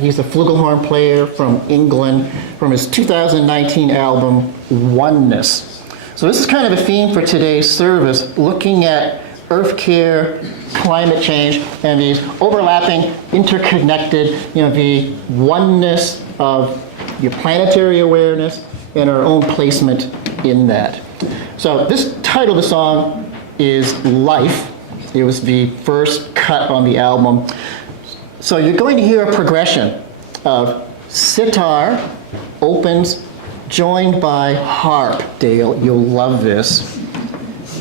He's a flugelhorn player from England from his 2019 album, Oneness. So this is kind of a theme for today's service, looking at EarthCare, climate change, and these overlapping, interconnected, the oneness of your planetary awareness and our own placement in that. So this title of the song is Life. It was the first cut on the album. So you're going to hear a progression of sitar, opens, joined by harp. Dale, you'll love this.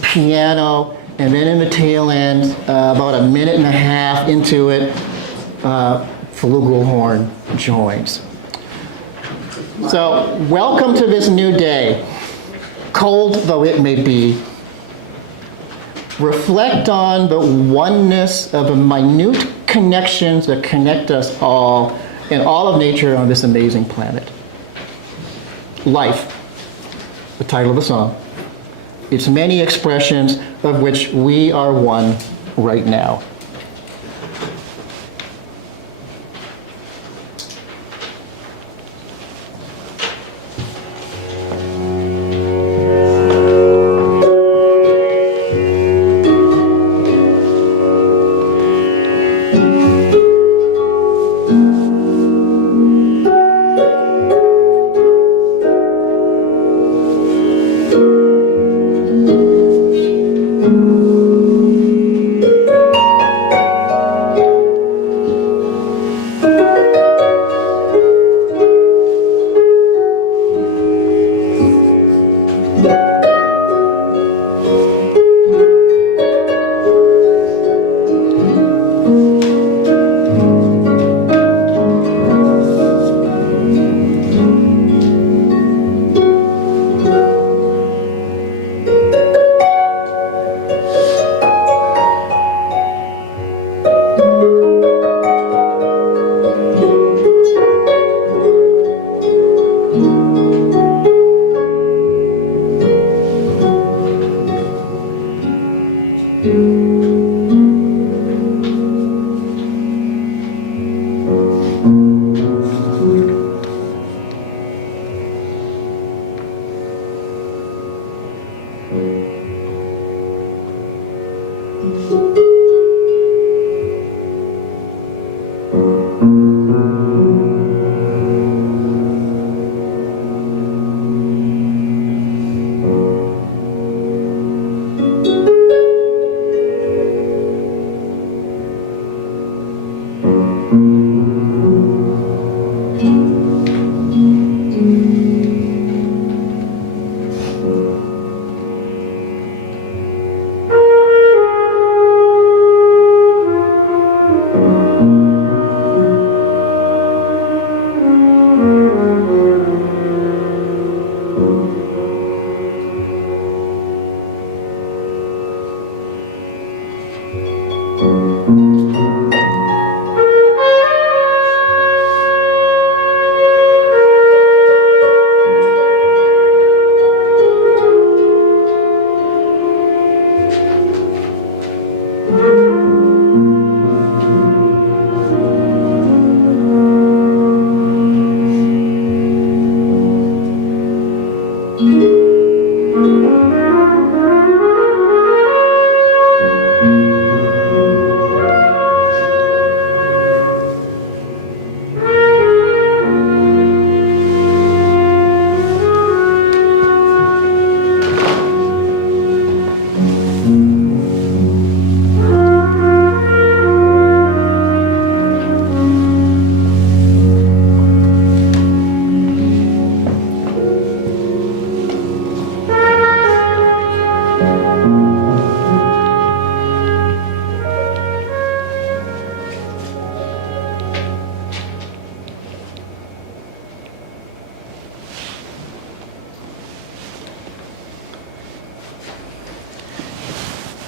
Piano, and then in the tail end, about a minute and a half into it, flugelhorn joins. So welcome to this new day. Cold though it may be, reflect on the oneness of the minute connections that connect us all and all of nature on this amazing planet. Life, the title of the song. Its many expressions of which we are one right now.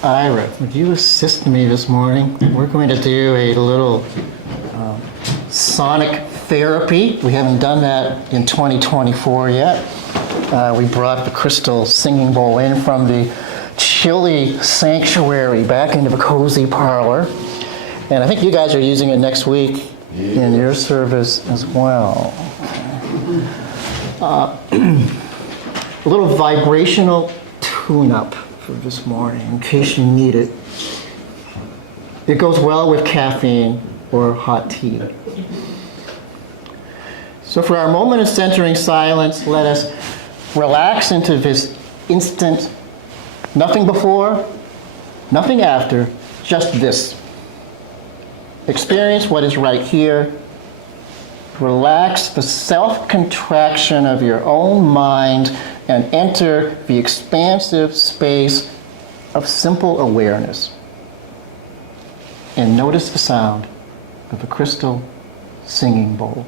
Ira, would you assist me this morning? We're going to do a little sonic therapy. We haven't done that in 2024 yet. We brought the crystal singing bowl in from the chilly sanctuary back into the cozy parlor. And I think you guys are using it next week in your service as well. A little vibrational tune-up for this morning, in case you need it. It goes well with caffeine or hot tea. So for our moment of centering silence, let us relax into this instant, nothing before, nothing after, just this. Experience what is right here. Relax the self-contraction of your own mind and enter the expansive space of simple awareness. And notice the sound of a crystal singing bowl.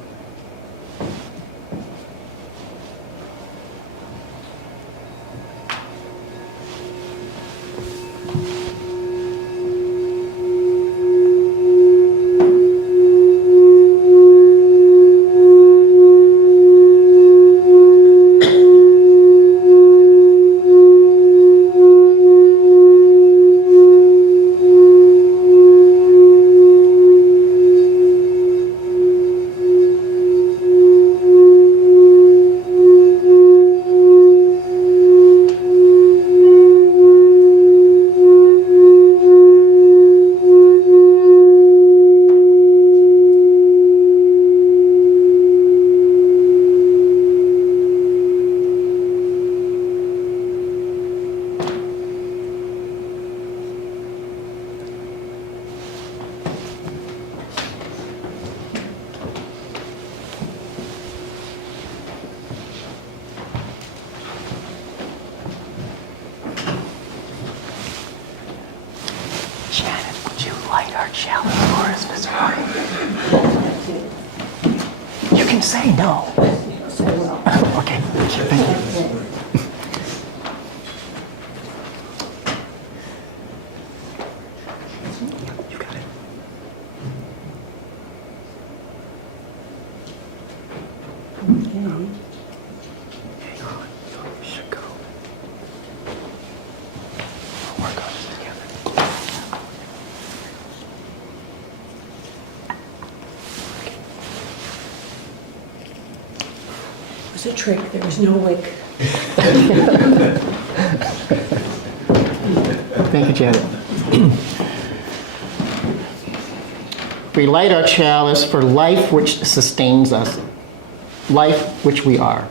light our chalice for us this morning? You can say no. Okay, thank you. You got it. Hang on, we should go. We'll work on this together. It was a trick. There was no wick. Thank you, Janet. We light our chalice for life which sustains us, life which we are.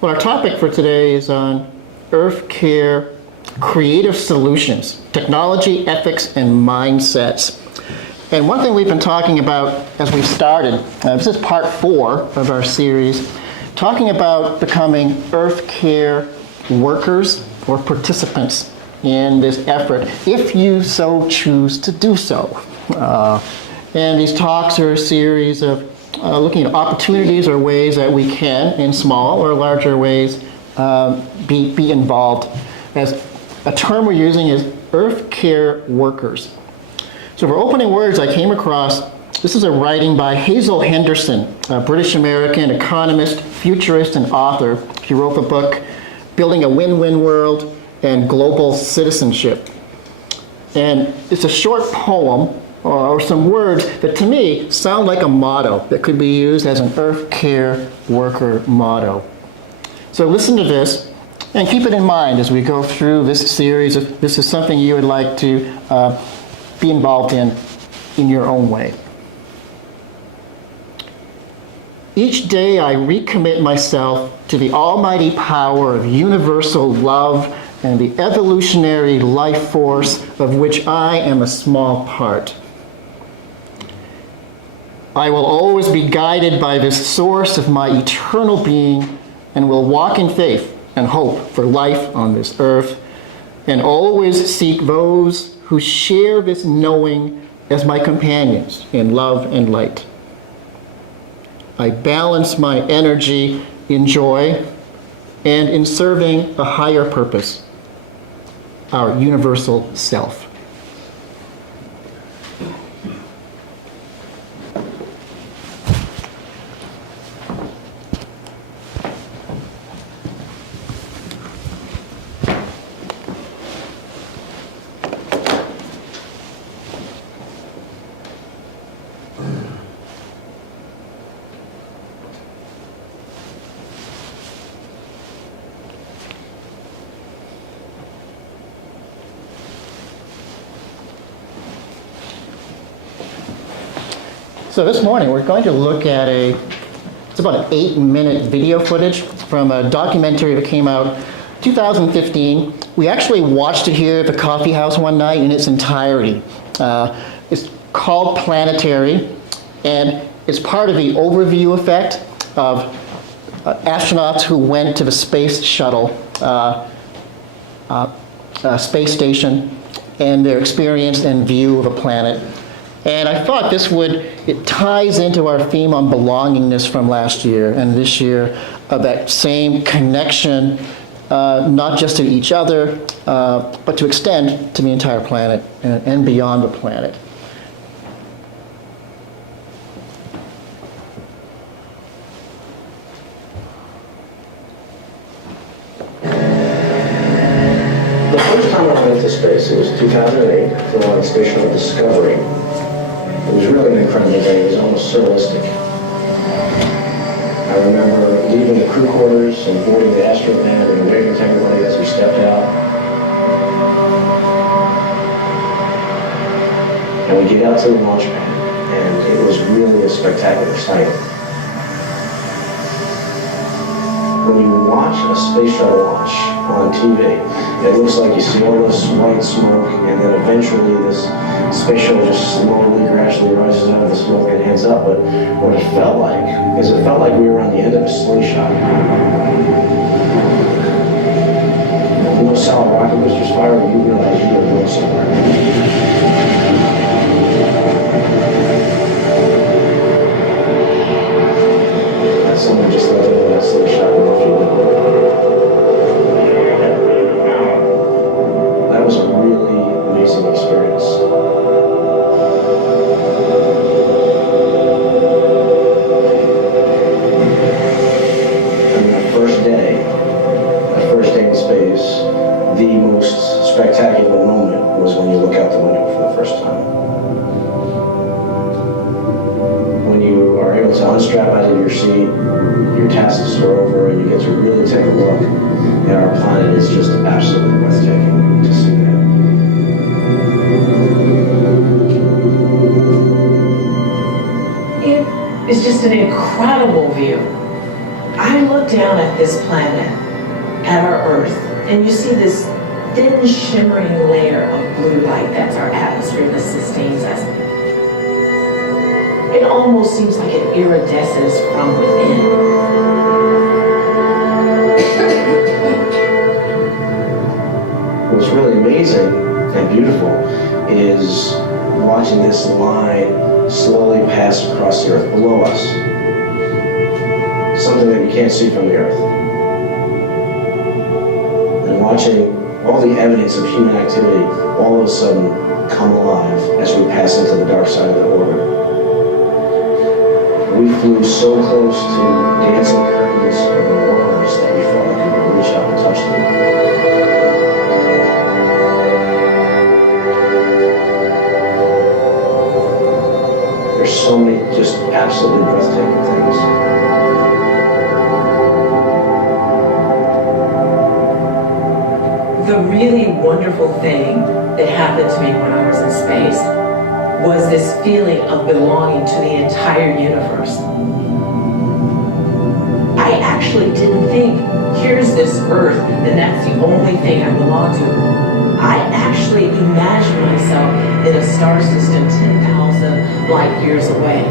Well, our topic for today is on EarthCare creative solutions, technology, ethics, and mindsets. And one thing we've been talking about as we've started, this is part 4 of our series, talking about becoming EarthCare workers or participants in this effort, if you so choose to do so. And these talks are a series of looking at opportunities or ways that we can, in small or larger ways, be involved. As a term we're using is EarthCare workers. So for opening words I came across, this is a writing by Halsall Henderson, a British-American economist, futurist, and author. He wrote the book, Building a Win-Win World and Global Citizenship. And it's a short poem, or some words that to me sound like a motto that could be used as an EarthCare worker motto. So listen to this and keep it in mind as we go through this series if this is something you would like to be involved in your own way. Each day I recommit myself to the almighty power of universal love and the evolutionary life force of which I am a small part. I will always be guided by this source of my eternal being and will walk in faith and hope for life on this earth and always seek those who share this knowing as my companions in love and light. I balance my energy in joy and in serving a higher purpose, our universal self. So this morning we're going to look at it's about an 8-minute video footage from a documentary that came out 2015. We actually watched it here at the coffee house one night in its entirety. It's called Planetary, and it's part of the overview effect of astronauts who went to the space shuttle space station and their experience and view of a planet. And I thought it ties into our theme on belongingness from last year and this year, of that same connection, not just to each other, but to extend to the entire planet and beyond the planet. The first time I went into space, it was 2008, flew on the Space Shuttle Discovery. It was really an incredible day. It was almost surrealistic. I remember leaving the crew quarters and boarding the astronaut and waving to everybody as we stepped out. And we get out to the launch pad, and it was really a spectacular sight. When you watch a space shuttle launch on TV, it looks like you see all this white smoke, and then eventually this space shuttle just slowly, gradually rises out of the smoke and heads up. But what it felt like is it felt like we were on the end of a slingshot. When those solid rocket boosters fired, you realize you were going somewhere. Someone just let go of that slingshot and off you go. That was a really amazing experience. And the first day in space, the most spectacular moment was when you look out the window for the first time. When you are able to unstrap out of your seat, your tasks are over, and you get to really take a look at our planet. It's just absolutely breathtaking to see that. It is just an incredible view. I look down at this planet, at our Earth, and you see this thin shimmering layer of blue light. That's our atmosphere that sustains us. It almost seems like it iridesces from within. What's really amazing and beautiful is watching this line slowly pass across the Earth below us. Something that you can't see from the Earth. And watching all the evidence of human activity all of a sudden come alive as we pass into the dark side of the orbit. We flew so close to dancing curtains of the worms that we felt like we could reach out and touch them. There's so many just absolutely breathtaking things. The really wonderful thing that happened to me when I was in space was this feeling of belonging to the entire universe. I actually didn't think, here's this Earth, and that's the only thing I belong to. I actually imagined myself in a star system 10,000 light years away.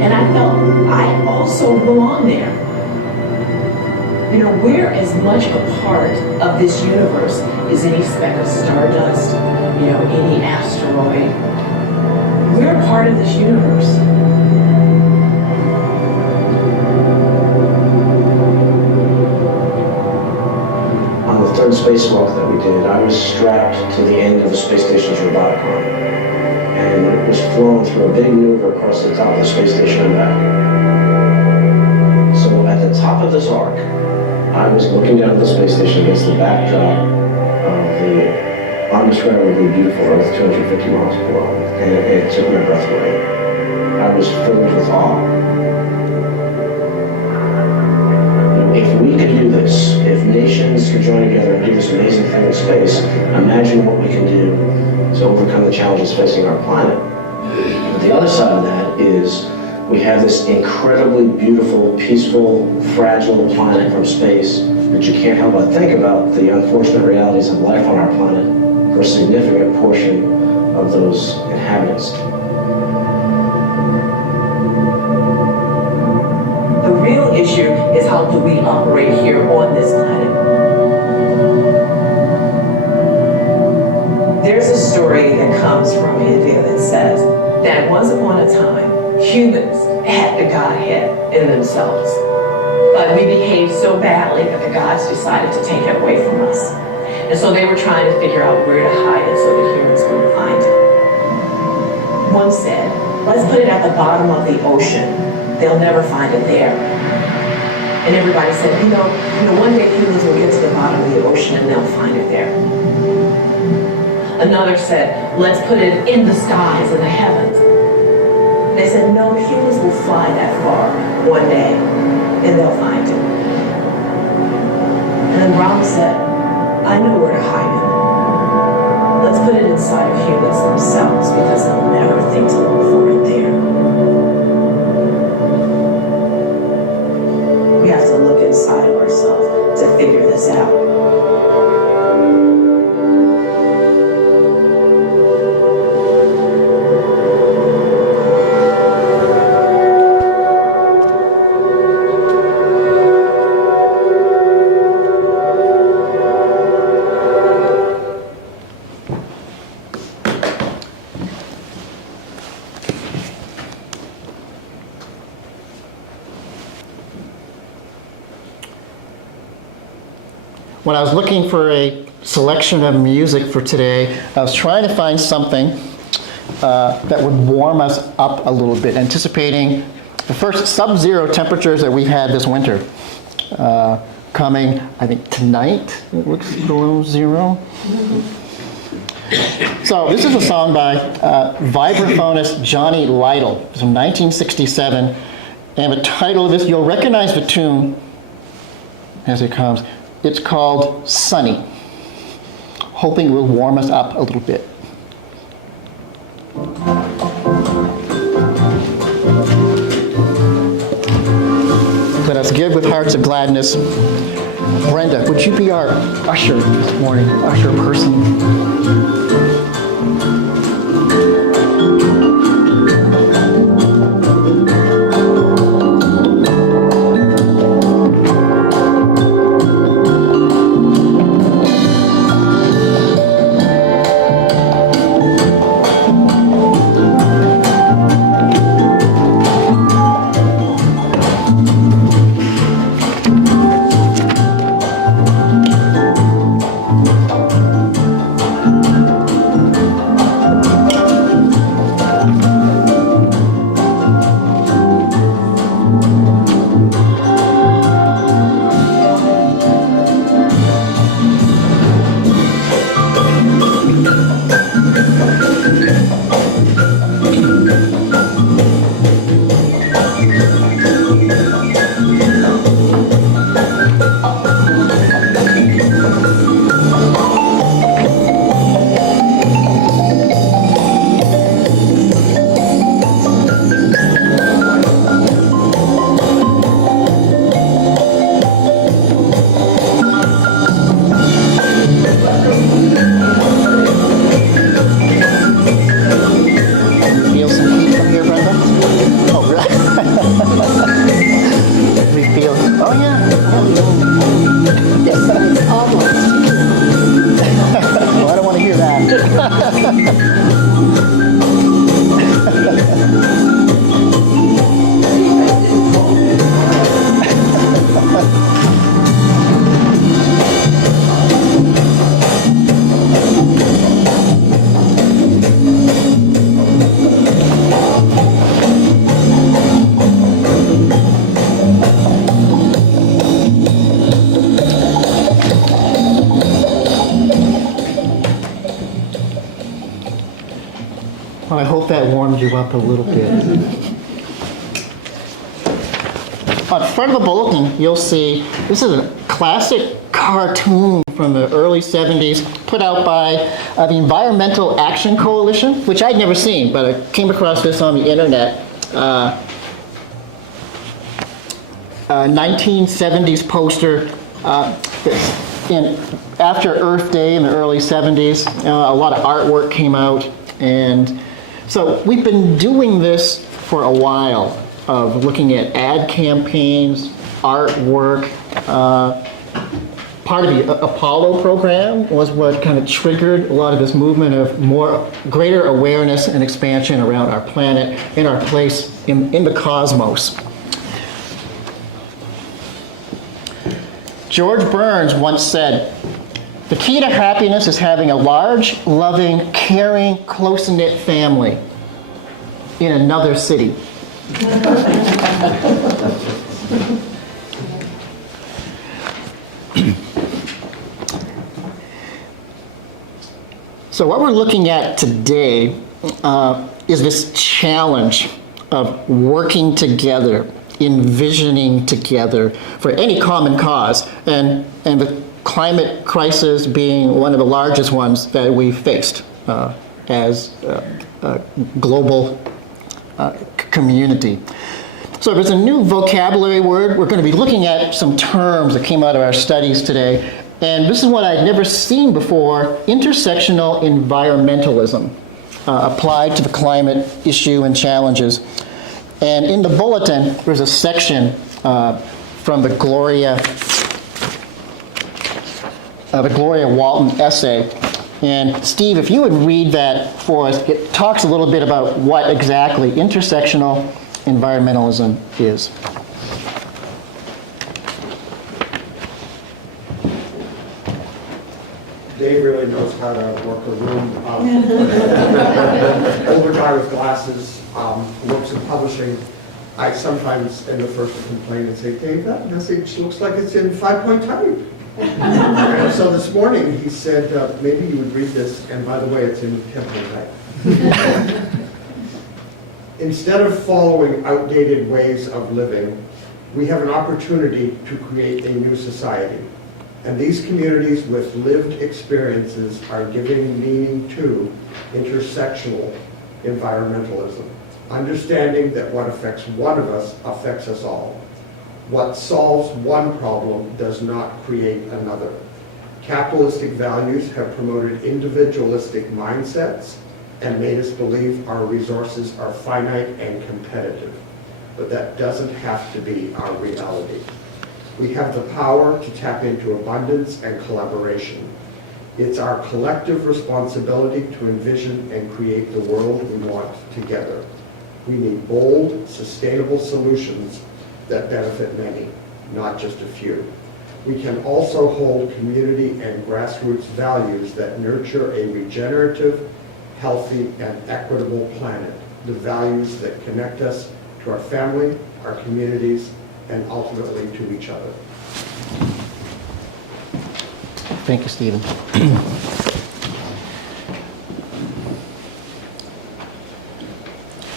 And I felt I also belong there. You know, we're as much a part of this universe as any speck of stardust, you know, any asteroid. We're a part of this universe. spacewalk that we did, I was strapped to the end of the space station's robotic arm. And it was flown through a big maneuver across the top of the space station and back. So at the top of this arc, I was looking down at the space station against the backdrop of the undescribably beautiful Earth 250 miles below. And it took my breath away. I was filled with awe. If we could do this, if nations could join together and do this amazing thing in space, imagine what we can do to overcome the challenges facing our planet. But the other side of that is we have this incredibly beautiful, peaceful, fragile planet from space, but you can't help but think about the unfortunate realities of life on our planet for a significant portion of those inhabitants. The real issue is how do we operate here on this planet. There's a story that comes from India that says that once upon a time, humans had the Godhead in themselves. But we behaved so badly that the gods decided to take it away from us. And so they were trying to figure out where to hide it so the humans wouldn't find it. One said, let's put it at the bottom of the ocean. They'll never find it there. And everybody said, you know, one day humans will get to the bottom of the ocean and they'll find it there. Another said, let's put it in the skies, in the heavens. They said, no, humans will fly that far one day and they'll find it. And then Brahma said, I know where to hide it. Let's put it inside of humans themselves because they'll never think to look for it there. We have to look inside of ourselves to figure this out. When I was looking for a selection of music for today, I was trying to find something that would warm us up a little bit, anticipating the first sub-zero temperatures that we've had this winter. Coming, I think tonight, it looks below zero. So this is a song by vibraphonist Johnny Lytle from 1967. And the title of this, you'll recognize the tune as it comes. It's called Sunny, hoping it will warm us up a little bit. Let us give with hearts of gladness. Brenda, would you be our usher this morning, usher person? Well, I hope that warmed you up a little bit. On the front of the bulletin, you'll see this is a classic cartoon from the early 70s put out by the Environmental Action Coalition, which I'd never seen, but I came across this on the internet. 1970s poster. After Earth Day in the early 70s, a lot of artwork came out, and so we've been doing this for a while, of looking at ad campaigns, artwork. Part of the Apollo program was what kind of triggered a lot of this movement of greater awareness and expansion around our planet and our place in the cosmos. George Burns once said, "The key to happiness is having a large, loving, caring, close-knit family in another city." So what we're looking at today is this challenge of working together, envisioning together for any common cause, and the climate crisis being one of the largest ones that we've faced as a global community. So there's a new vocabulary word. We're going to be looking at some terms that came out of our studies today, and this is what I'd never seen before: intersectional environmentalism applied to the climate issue and challenges. And in the bulletin, there's a section from the Gloria Walton essay. And Steve, if you would read that for us, it talks a little bit about what exactly intersectional environmentalism is. Dave really knows how to work a room. Older guy with glasses, works in publishing. I sometimes am the first to complain and say, "Dave, that message looks like it's in 5-point type." And so this morning he said, maybe you would read this, and by the way, it's in 10-point type. Instead of following outdated ways of living, we have an opportunity to create a new society. And these communities with lived experiences are giving meaning to intersectional environmentalism, understanding that what affects one of us affects us all. What solves one problem does not create another. Capitalistic values have promoted individualistic mindsets and made us believe our resources are finite and competitive. But that doesn't have to be our reality. We have the power to tap into abundance and collaboration. It's our collective responsibility to envision and create the world we want together. We need bold, sustainable solutions that benefit many, not just a few. We can also hold community and grassroots values that nurture a regenerative, healthy, and equitable planet, the values that connect us to our family, our communities, and ultimately to each other. Thank you, Stephen.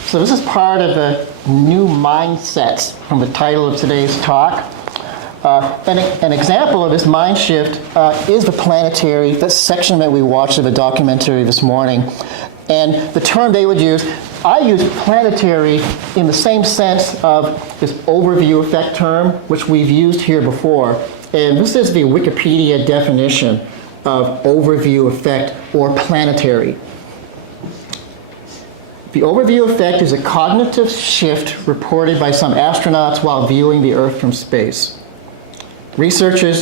So this is part of the new mindsets from the title of today's talk. An example of this mind shift is the Planetary, that section that we watched of a documentary this morning. And the term they would use, I use planetary in the same sense of this overview effect term, which we've used here before. And this is the Wikipedia definition of overview effect or planetary. The overview effect is a cognitive shift reported by some astronauts while viewing the Earth from space. Researchers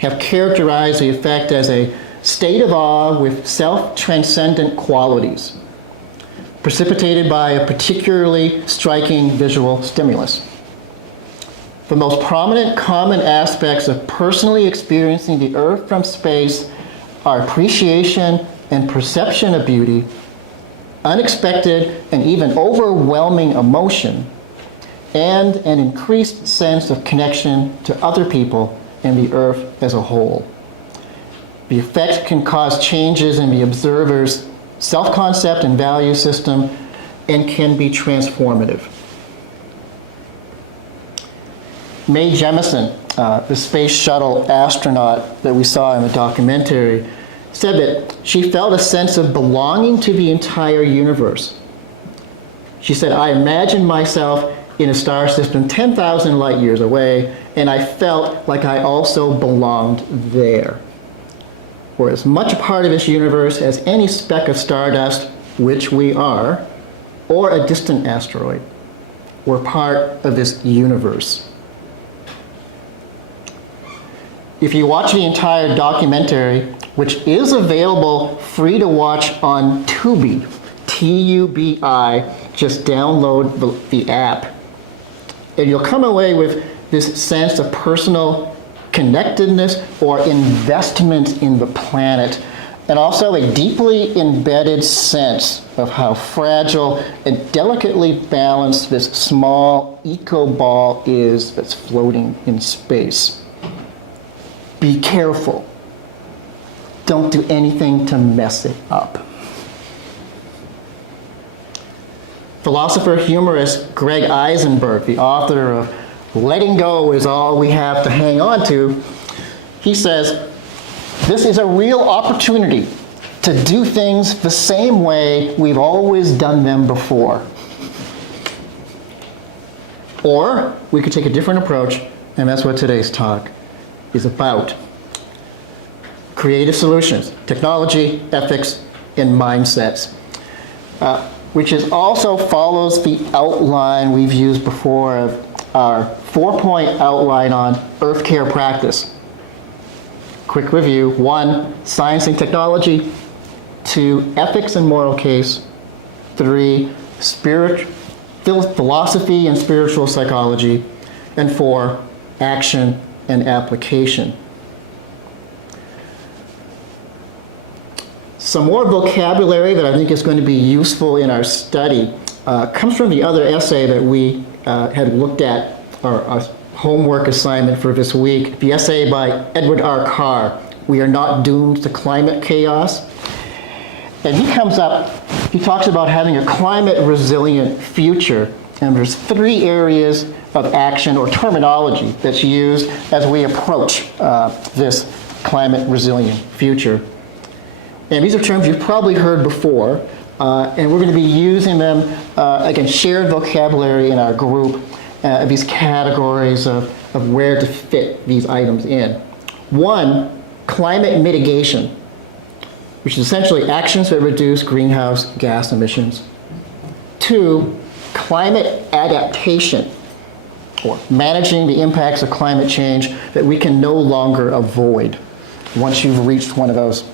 have characterized the effect as a state of awe with self-transcendent qualities, precipitated by a particularly striking visual stimulus. The most prominent common aspects of personally experiencing the Earth from space are appreciation and perception of beauty, unexpected and even overwhelming emotion, and an increased sense of connection to other people and the Earth as a whole. The effect can cause changes in the observer's self-concept and value system, and can be transformative. Mae Jemison, the space shuttle astronaut that we saw in the documentary, said that she felt a sense of belonging to the entire universe. She said, I imagined myself in a star system 10,000 light years away, and I felt like I also belonged there. We're as much a part of this universe as any speck of stardust, which we are, or a distant asteroid. We're part of this universe. If you watch the entire documentary, which is available free to watch on Tubi, T-U-B-I, just download the app, and you'll come away with this sense of personal connectedness or investment in the planet, and also a deeply embedded sense of how fragile and delicately balanced this small eco-ball is that's floating in space. Be careful. Don't do anything to mess it up. Philosopher humorist Greg Eisenberg, the author of Letting Go is All We Have to Hang On To, he says, this is a real opportunity to do things the same way we've always done them before. Or we could take a different approach, and that's what today's talk is about. Creative solutions, technology, ethics, and mindsets. Which is also follows the outline we've used before of our 4-point outline on EarthCare practice. Quick review: 1, science and technology; 2, ethics and moral case; 3, philosophy and spiritual psychology; and 4, action and application. Some more vocabulary that I think is going to be useful in our study comes from the other essay that we had looked at, our homework assignment for this week, the essay by Edward R. Carr, We Are Not Doomed to Climate Chaos. And he talks about having a climate resilient future, and there's 3 areas of action or terminology that's used as we approach this climate resilient future. And these are terms you've probably heard before, and we're going to be using them, again, shared vocabulary in our group, these categories of where to fit these items in. 1, climate mitigation, which is essentially actions that reduce greenhouse gas emissions. 2, climate adaptation, or managing the impacts of climate change that we can no longer avoid once you've reached one of those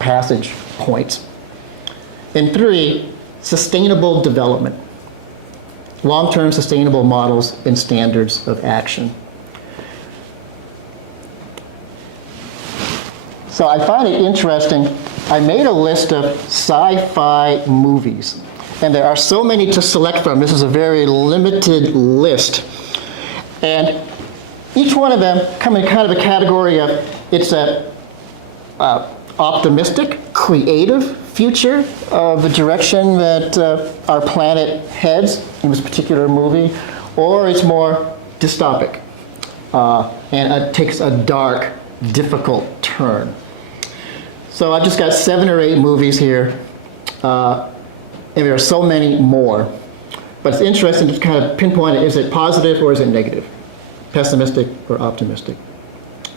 passage points. And 3, sustainable development, long-term sustainable models and standards of action. So I find it interesting. I made a list of sci-fi movies, and there are so many to select from. This is a very limited list. And each one of them come in kind of a category of, it's a optimistic, creative future of the direction that our planet heads in this particular movie, or it's more dystopic and it takes a dark, difficult turn. So I've just got 7 or 8 movies here, and there are so many more. But it's interesting to kind of pinpoint it. Is it positive or is it negative? Pessimistic or optimistic?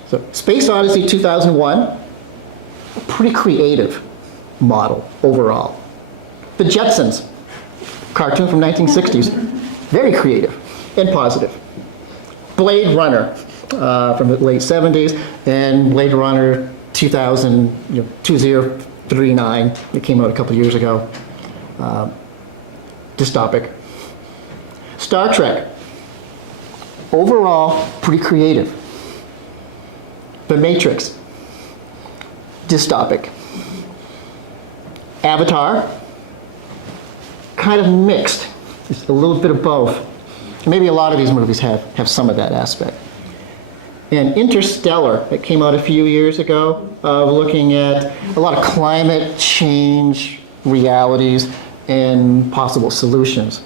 So Space Odyssey 2001, pretty creative model overall. The Jetsons, cartoon from 1960s, very creative and positive. Blade Runner from the late 70s, and Blade Runner 2039, it came out a couple years ago. Dystopic. Star Trek, overall pretty creative. The Matrix, dystopic. Avatar, kind of mixed. It's a little bit of both. Maybe a lot of these movies have some of that aspect. And Interstellar, that came out a few years ago, looking at a lot of climate change realities and possible solutions.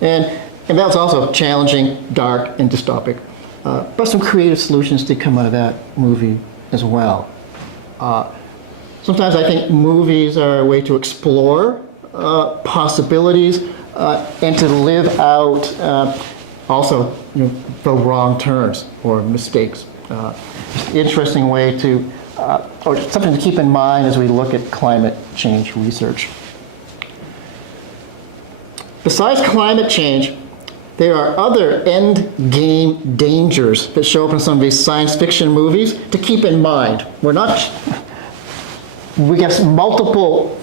And that was also challenging, dark, and dystopic. But some creative solutions did come out of that movie as well. Sometimes I think movies are a way to explore possibilities and to live out also the wrong turns or mistakes. Interesting way to, or something to keep in mind as we look at climate change research. Besides climate change, there are other end game dangers that show up in some of these science fiction movies to keep in mind. We have multiple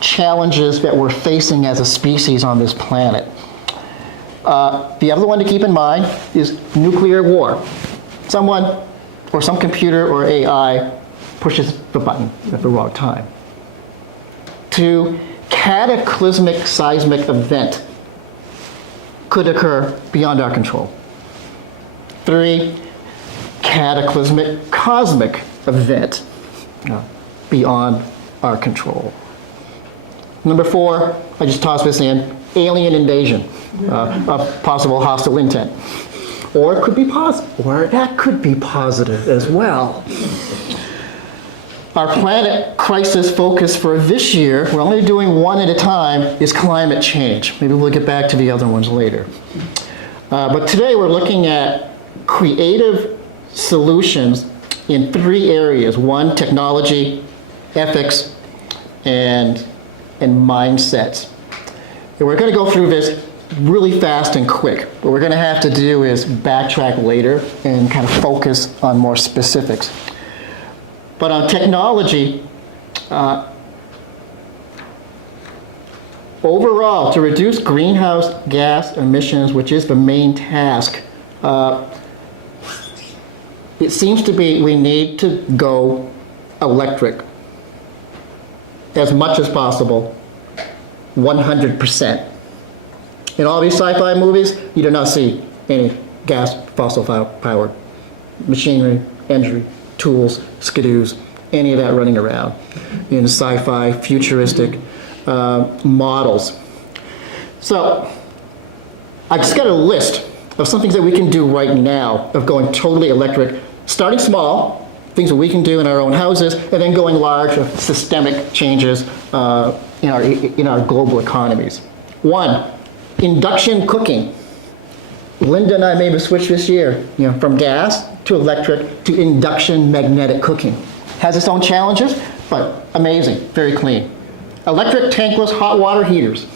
challenges that we're facing as a species on this planet. The other one to keep in mind is nuclear war. Someone or some computer or AI pushes the button at the wrong time. 2, cataclysmic seismic event could occur beyond our control. 3, cataclysmic cosmic event beyond our control. Number 4, I just tossed this in, alien invasion of possible hostile intent. Or it could be positive, or that could be positive as well. Our planet crisis focus for this year, we're only doing one at a time, is climate change. Maybe we'll get back to the other ones later. But today we're looking at creative solutions in 3 areas. 1, technology, ethics, and mindsets. And we're going to go through this really fast and quick. What we're going to have to do is backtrack later and kind of focus on more specifics. But on technology, overall, to reduce greenhouse gas emissions, which is the main task, it seems to be we need to go electric as much as possible, 100%. In all these sci-fi movies, you do not see any gas, fossil-powered machinery, energy, tools, skidoos, any of that running around in sci-fi, futuristic models. So I just got a list of some things that we can do right now of going totally electric, starting small, things that we can do in our own houses, and then going large with systemic changes in our global economies. 1, induction cooking. Linda and I made the switch this year, from gas to electric to induction magnetic cooking. Has its own challenges, but amazing, very clean. Electric tankless hot water heaters.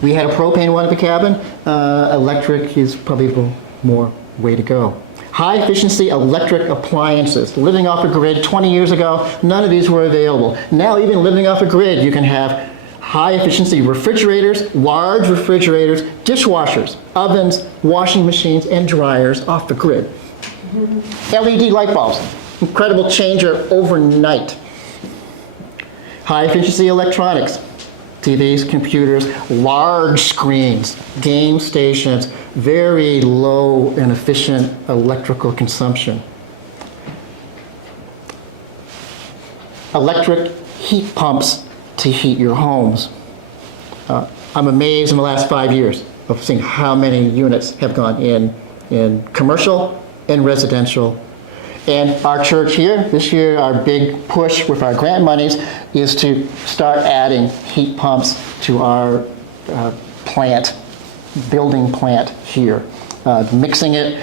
We had a propane one at the cabin. Electric is probably the more way to go. High efficiency electric appliances. Living off a grid 20 years ago, none of these were available. Now even living off a grid, you can have high efficiency refrigerators, large refrigerators, dishwashers, ovens, washing machines, and dryers off the grid. LED light bulbs, incredible changer overnight. High efficiency electronics, TVs, computers, large screens, game stations, very low and efficient electrical consumption. Electric heat pumps to heat your homes. I'm amazed in the last 5 years of seeing how many units have gone in commercial and residential. And our church here, this year, our big push with our grant monies is to start adding heat pumps to our building plant here. Mixing it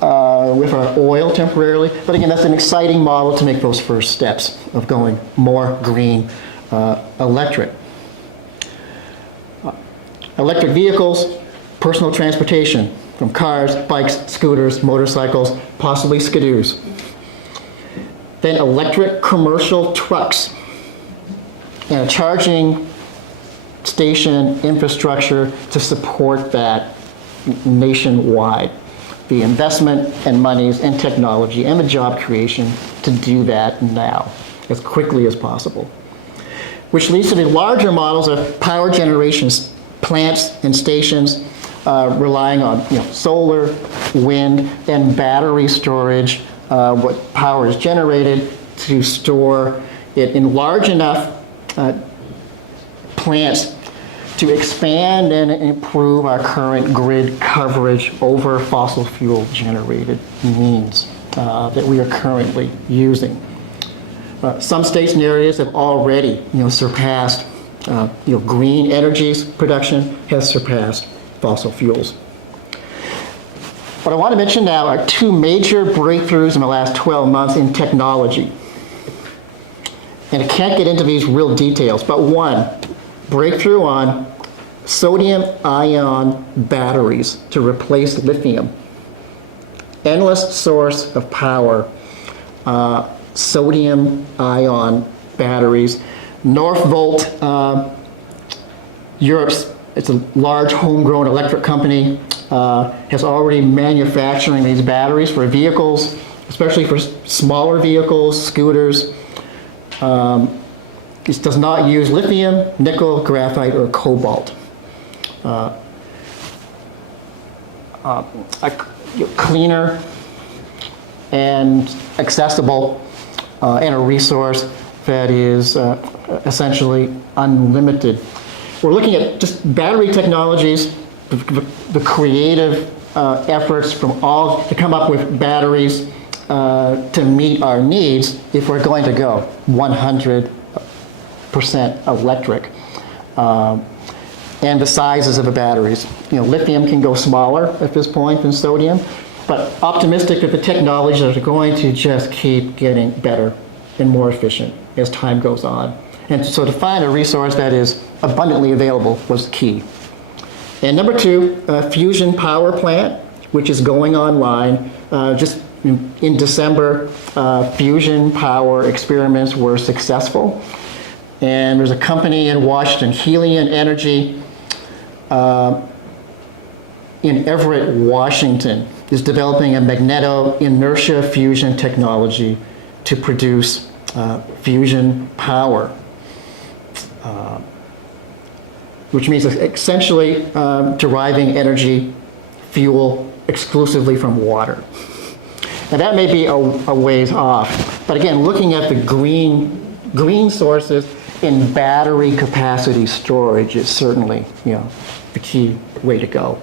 with our oil temporarily. But again, that's an exciting model to make those first steps of going more green electric. Electric vehicles, personal transportation, from cars, bikes, scooters, motorcycles, possibly skidoos. Then electric commercial trucks and a charging station infrastructure to support that nationwide. The investment and monies and technology and the job creation to do that now as quickly as possible. Which leads to the larger models of power generation plants and stations relying on solar, wind, and battery storage. What power is generated to store it in large enough plants to expand and improve our current grid coverage over fossil fuel generated means that we are currently using. Some states and areas have already, surpassed, green energies production has surpassed fossil fuels. What I want to mention now are two major breakthroughs in the last 12 months in technology. And I can't get into these real details, but one, breakthrough on sodium-ion batteries to replace lithium. Endless source of power, sodium-ion batteries. Northvolt, Europe's, it's a large homegrown electric company, has already manufacturing these batteries for vehicles, especially for smaller vehicles, scooters. This does not use lithium, nickel, graphite, or cobalt. Cleaner and accessible, and a resource that is essentially unlimited. We're looking at just battery technologies, the creative efforts from all to come up with batteries to meet our needs if we're going to go 100% electric. And the sizes of the batteries. Lithium can go smaller at this point than sodium, but optimistic that the technologies are going to just keep getting better and more efficient as time goes on. And so to find a resource that is abundantly available was key. And number two, a fusion power plant, which is going online. Just in December, fusion power experiments were successful. And there's a company in Washington, Helion Energy, in Everett, Washington, is developing a magneto-inertia fusion technology to produce fusion power, which means essentially deriving energy, fuel exclusively from water. And that may be a ways off, but again, looking at the green sources in battery capacity storage is certainly, the key way to go.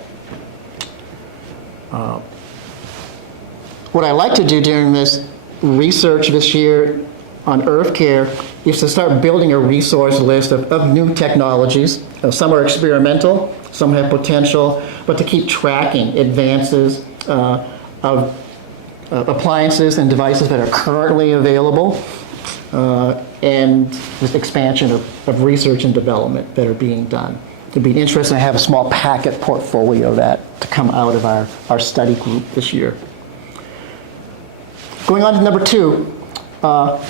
What I like to do during this research this year on EarthCare is to start building a resource list of new technologies. Some are experimental, some have potential, but to keep tracking advances of appliances and devices that are currently available, and this expansion of research and development that are being done. It'd be interesting to have a small packet portfolio of that to come out of our study group this year. Going on to number two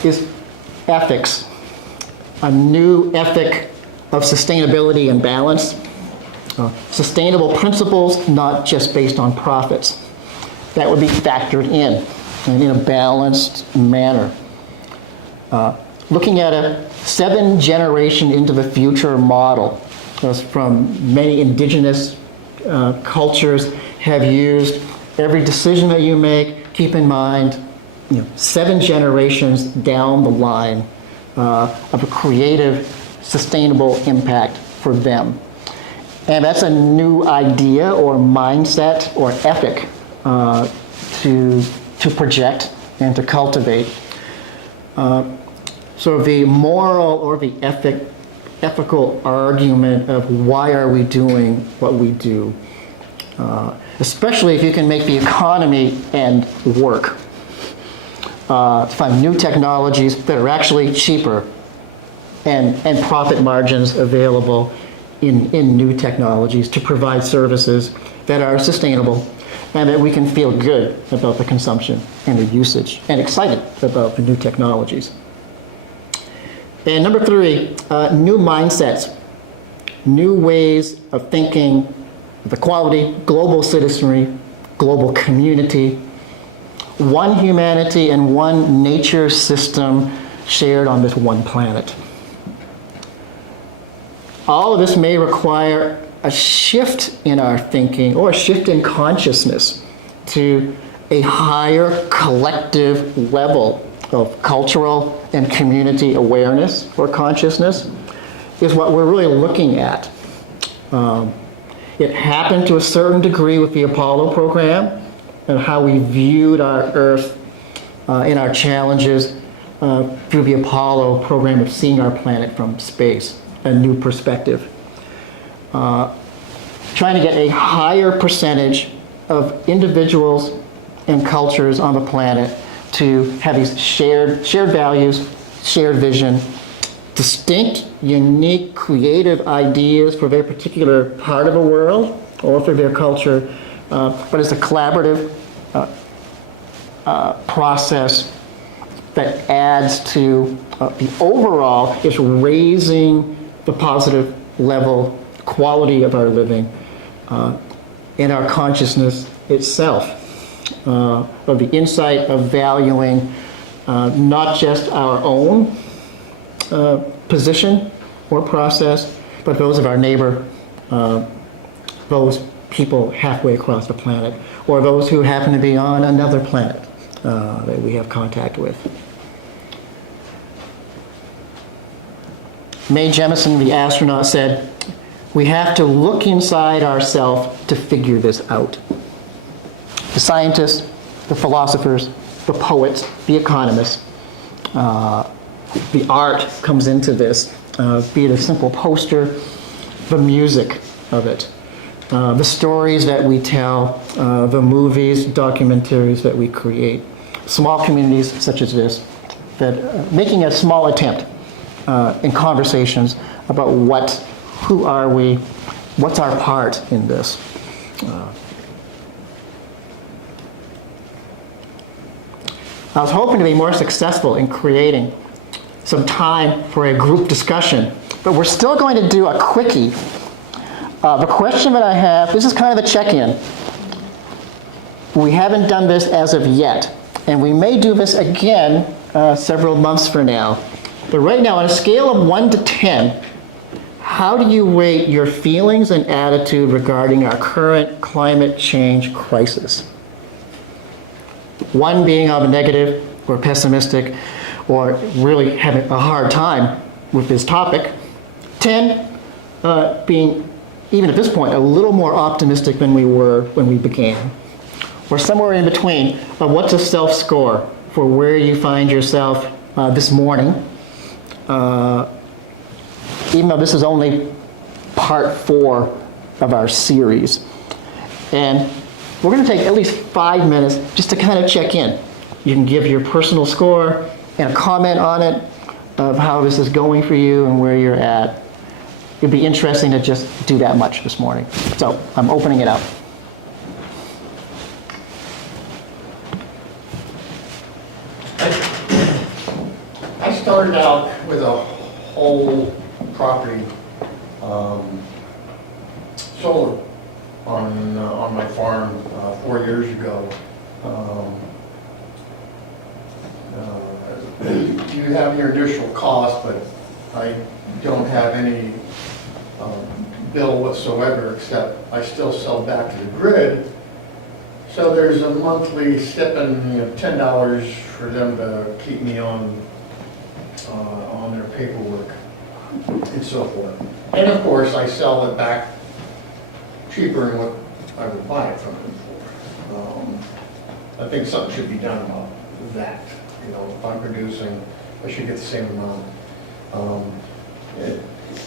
is ethics. A new ethic of sustainability and balance. Sustainable principles, not just based on profits. That would be factored in and in a balanced manner. Looking at a 7-generation into the future model, from many indigenous cultures have used every decision that you make, keep in mind, 7 generations down the line of a creative, sustainable impact for them. And that's a new idea or mindset or ethic to project and to cultivate. So the moral or the ethical argument of why are we doing what we do, especially if you can make the economy and work. To find new technologies that are actually cheaper and profit margins available in new technologies to provide services that are sustainable and that we can feel good about the consumption and the usage and excited about the new technologies. And number three, new mindsets, new ways of thinking, of equality, global citizenry, global community, one humanity and one nature system shared on this one planet. All of this may require a shift in our thinking or a shift in consciousness to a higher collective level of cultural and community awareness or consciousness, is what we're really looking at. It happened to a certain degree with the Apollo program and how we viewed our Earth and our challenges through the Apollo program of seeing our planet from space, a new perspective. Trying to get a higher percentage of individuals and cultures on the planet to have these shared values, shared vision, distinct, unique, creative ideas for their particular part of the world or for their culture, but it's a collaborative process that adds to the overall, is raising the positive level, quality of our living, and our consciousness itself, of the insight of valuing not just our own position or process, but those of our neighbor, those people halfway across the planet, or those who happen to be on another planet that we have contact with. Mae Jemison, the astronaut, said, "We have to look inside ourselves to figure this out." The scientists, the philosophers, the poets, the economists, the art comes into this, be it a simple poster, the music of it, the stories that we tell, the movies, documentaries that we create, small communities such as this, that making a small attempt in conversations about who are we, what's our part in this. I was hoping to be more successful in creating some time for a group discussion, but we're still going to do a quickie. The question that I have, this is kind of a check-in. We haven't done this as of yet, and we may do this again several months from now. But right now, on a scale of 1 to 10, how do you rate your feelings and attitude regarding our current climate change crisis? 1 being of a negative or pessimistic or really having a hard time with this topic. 10 being, even at this point, a little more optimistic than we were when we began. Or somewhere in between. What's a self-score for where you find yourself this morning? Even though this is only part 4 of our series. And we're going to take at least 5 minutes just to kind of check in. You can give your personal score and a comment on it of how this is going for you and where you're at. It'd be interesting to just do that much this morning. So I'm opening it up. I started out with a whole property solar on my farm 4 years ago. You have your initial cost, but I don't have any bill whatsoever, except I still sell back to the grid. So there's a monthly stipend of $10 for them to keep me on their paperwork and so forth. And of course, I sell it back cheaper than what I would buy it from them for. I think something should be done about that. You know, if I'm producing, I should get the same amount.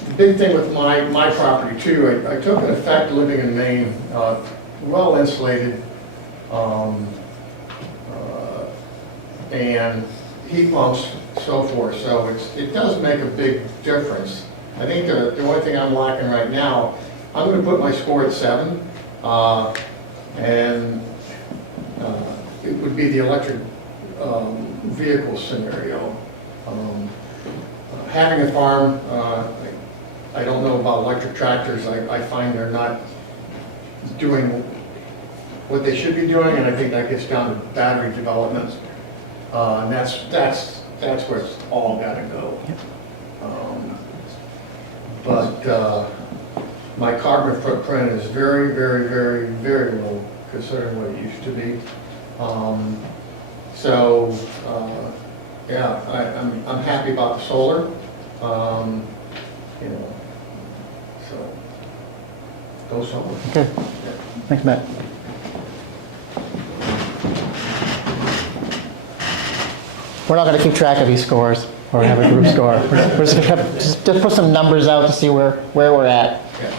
The big thing with my property too, I took an effect living in Maine, well insulated, and heat pumps, so forth. So it does make a big difference. I think the only thing I'm lacking right now, I'm going to put my score at 7, and it would be the electric vehicle scenario. Having a farm, I don't know about electric tractors. I find they're not doing what they should be doing, and I think that gets down to battery development, and that's where it's all got to go. But my carbon footprint is very, very, very, very low considering what it used to be. Yeah, I'm happy about the solar. you know. So, goes forward. Okay, thanks, Matt. We're not going to keep track of these scores or have a group score. We're just going to just put some numbers out to see where we're at. Yeah.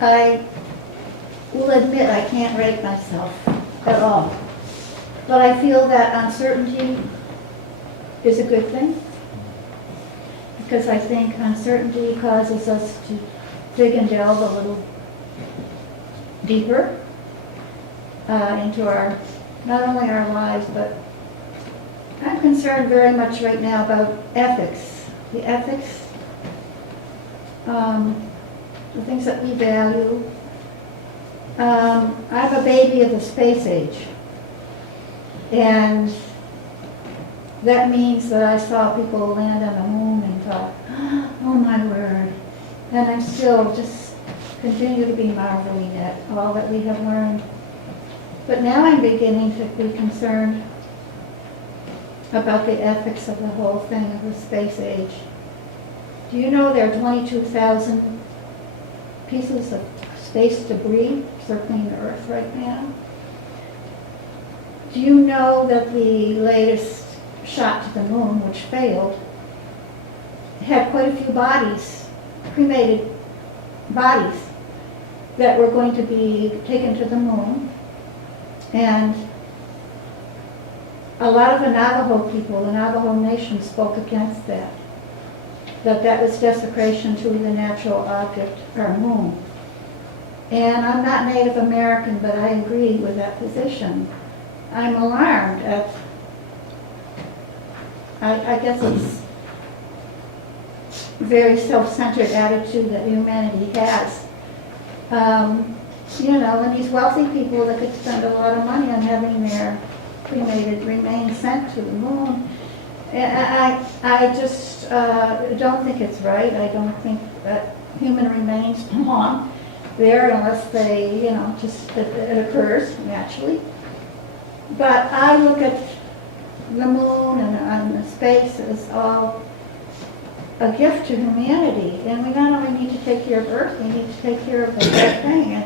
I will admit I can't rate myself at all. But I feel that uncertainty is a good thing. Because I think uncertainty causes us to dig and delve a little deeper into our, not only our lives, but I'm concerned very much right now about ethics. The ethics, the things that we value. I'm a baby of the space age. And that means that I saw people land on the moon and thought, oh my word. And I'm still just continue to be marveling at all that we have learned. But now I'm beginning to be concerned about the ethics of the whole thing of the space age. Do you know there are 22,000 pieces of space debris circling the Earth right now? Do you know that the latest shot to the moon, which failed, had quite a few bodies, cremated bodies, that were going to be taken to the moon? And a lot of the Navajo people, the Navajo Nation, spoke against that. That was desecration to the natural object, our moon. And I'm not Native American, but I agree with that position. I'm alarmed at, I guess it's a very self-centered attitude that humanity has. You know, and these wealthy people that could spend a lot of money on having their cremated remains sent to the moon, I just don't think it's right. I don't think that human remains belong there unless they, you know, just it occurs naturally. But I look at the moon and the space as all a gift to humanity, and we not only need to take care of Earth, we need to take care of the whole thing. And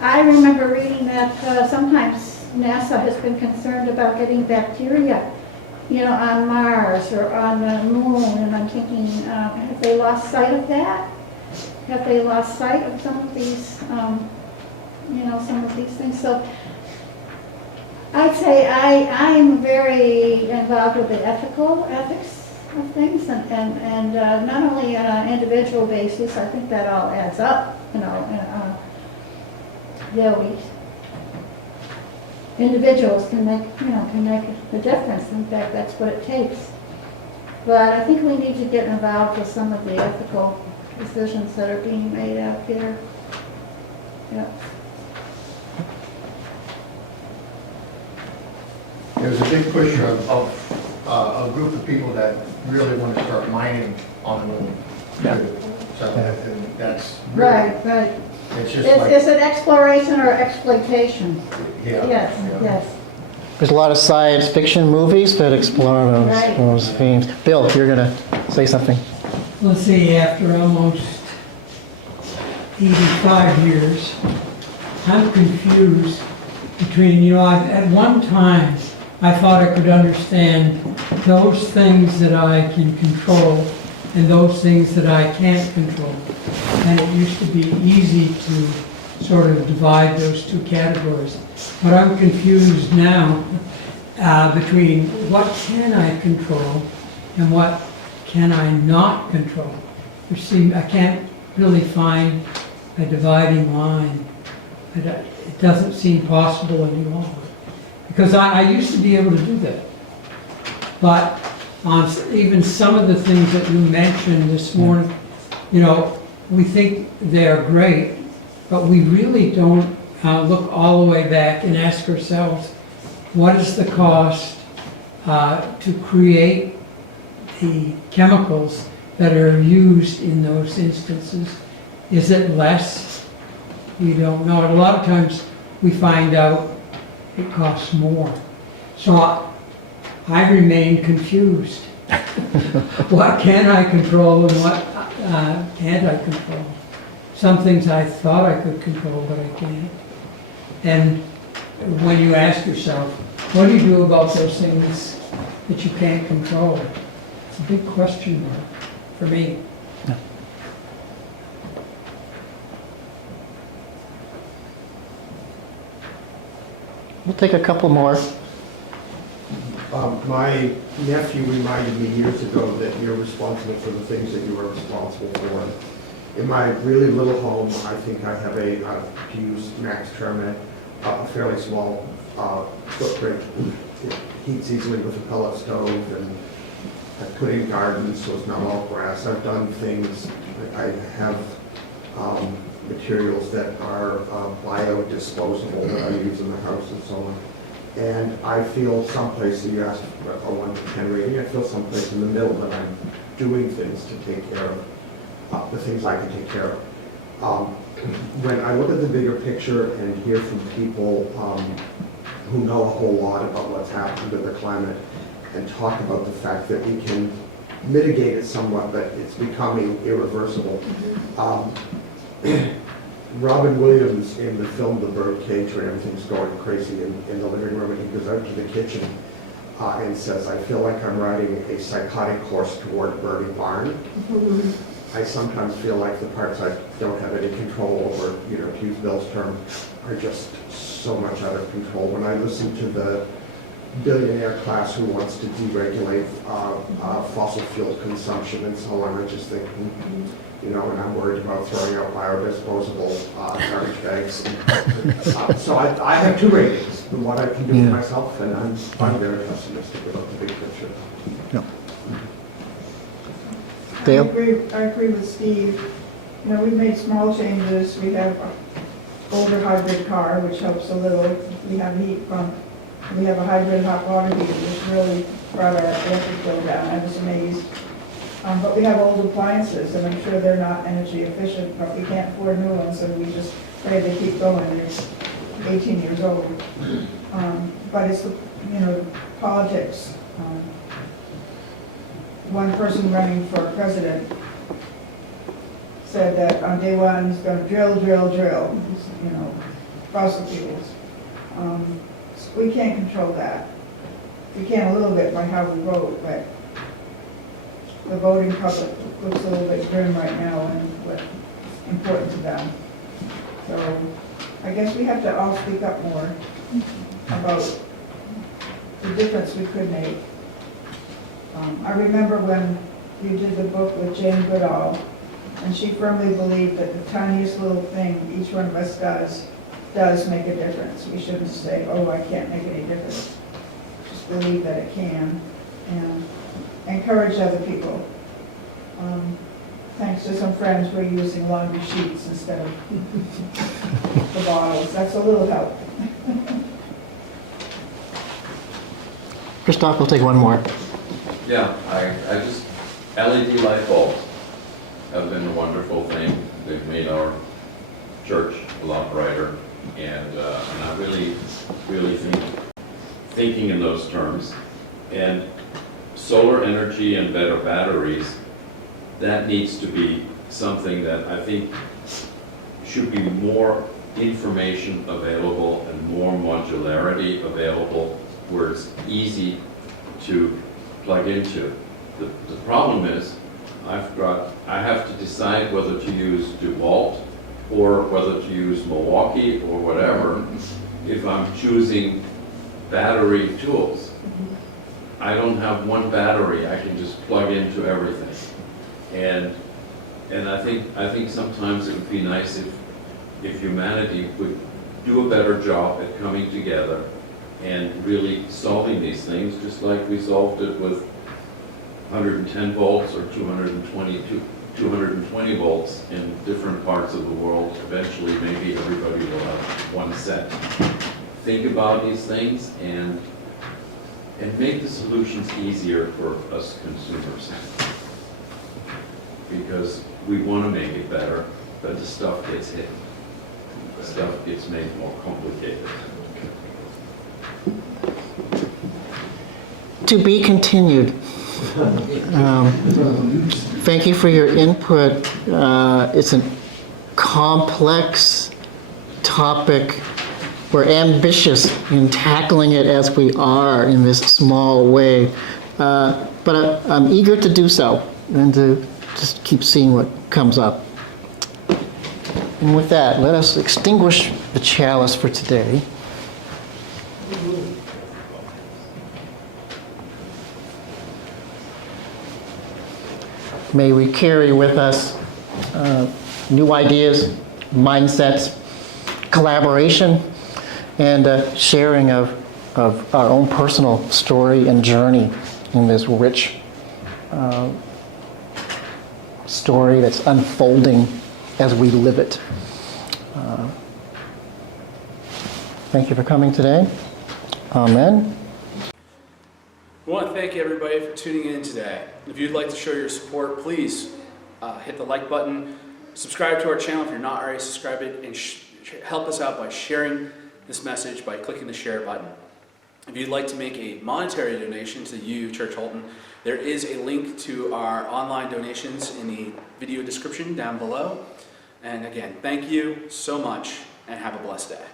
I remember reading that sometimes NASA has been concerned about getting bacteria, you know, on Mars or on the moon, and I'm thinking, have they lost sight of that? Have they lost sight of some of these, you know, some of these things? So I'd say I am very involved with the ethics of things, and not only on an individual basis. I think that all adds up, you know. Individuals can make the difference. In fact, that's what it takes. But I think we need to get involved with some of the ethical decisions that are being made out there. Yeah. There's a big push of a group of people that really want to start mining on the moon. Yeah. So and that's Right. It's just like, Is it exploration or exploitation? yeah. Yes, yeah. yes. There's a lot of science fiction movies that explore Right. those themes. Bill, you're going to say something. Let's see, after almost 85 years, I'm confused between, you know, at one time, I thought I could understand those things that I can control and those things that I can't control. And it used to be easy to sort of divide those two categories. But I'm confused now between what can I control and what can I not control. You see, I can't really find a dividing line. It doesn't seem possible anymore. Because I used to be able to do that. But on even some of the things that you mentioned this morning, you know, we think they're great, but we really don't look all the way back and ask ourselves, what is the cost to create the chemicals that are used in those instances? Is it less? We don't know. And a lot of times we find out it costs more. So I remain confused. What can I control and what can't I control? Some things I thought I could control, but I can't. And when you ask yourself, what do you do about those things that you can't control? It's a big question mark for me. We'll take a couple more. My nephew reminded me years ago that you're responsible for the things that you are responsible for. In my really little home, I think I have to use Mac's term, a fairly small footprint. It heats easily with a pellet stove, and I put in gardens, so it's not all grass. I've done things, I have materials that are biodisposable that I use in the house and so on. And I feel someplace, you asked for a 1 to 10 rating, I feel someplace in the middle that I'm doing things to take care of the things I can take care of. When I look at the bigger picture and hear from people who know a whole lot about what's happened to the climate and talk about the fact that we can mitigate it somewhat, but it's becoming irreversible. Robin Williams in the film The Birdcage, when everything's going crazy in the living room, and he goes out to the kitchen and says, I feel like I'm riding a psychotic horse toward burning barn. I sometimes feel like the parts I don't have any control over, to use Bill's term, are just so much out of control. When I listen to the billionaire class who wants to deregulate fossil fuel consumption and so on, I just think, and I'm worried about throwing out biodisposable garbage bags. So I have 2 ratings, what I can do for myself, and I'm very pessimistic about the big picture. Dale? I agree with Steve. We've made small changes. We have an older hybrid car, which helps a little. We have a heat pump. We have a hybrid hot water heater, which really brought our electric bill down. I was amazed. But we have old appliances, and I'm sure they're not energy efficient, but we can't afford new ones, and we just pray they keep going. They're 18 years old. But it's, politics. One person running for president said that on day 1 he's going to drill, fossil fuels. We can't control that. We can a little bit by how we vote, but the voting public looks a little bit grim right now and what's important to them. So I guess we have to all speak up more about the difference we could make. I remember when you did the book with Jane Goodall, and she firmly believed that the tiniest little thing each one of us does make a difference. We shouldn't say, oh, I can't make any difference. Just believe that it can, and encourage other people. Thanks to some friends, we're using laundry sheets instead of the bottles. That's a little help. Christoph, we'll take one more. Yeah, I just, LED light bulbs have been a wonderful thing. They've made our church a lot brighter, and I really think, thinking in those terms, and solar energy and better batteries, that needs to be something that I think should be more information available and more modularity available where it's easy to plug into. The problem is I have to decide whether to use DeWalt or whether to use Milwaukee or whatever if I'm choosing battery tools. I don't have one battery I can just plug into everything. And I think sometimes it would be nice if humanity would do a better job at coming together and really solving these things, just like we solved it with 110 volts or 220 volts in different parts of the world. Eventually, maybe everybody will have one set. Think about these things and make the solutions easier for us consumers. Because we want to make it better, but the stuff gets hidden. The stuff gets made more complicated. To be continued. Thank you for your input. It's a complex topic. We're ambitious in tackling it as we are in this small way. But I'm eager to do so and to just keep seeing what comes up. And with that, let us extinguish the chalice for today. May we carry with us new ideas, mindsets, collaboration, and sharing of our own personal story and journey in this rich story that's unfolding as we live it. Thank you for coming today. Amen. We want to thank everybody for tuning in today. If you'd like to show your support, please hit the like button, subscribe to our channel if you're not already subscribed, and help us out by sharing this message by clicking the share button. If you'd like to make a monetary donation to you, Church Halton, there is a link to our online donations in the video description down below. And again, thank you so much and have a blessed day.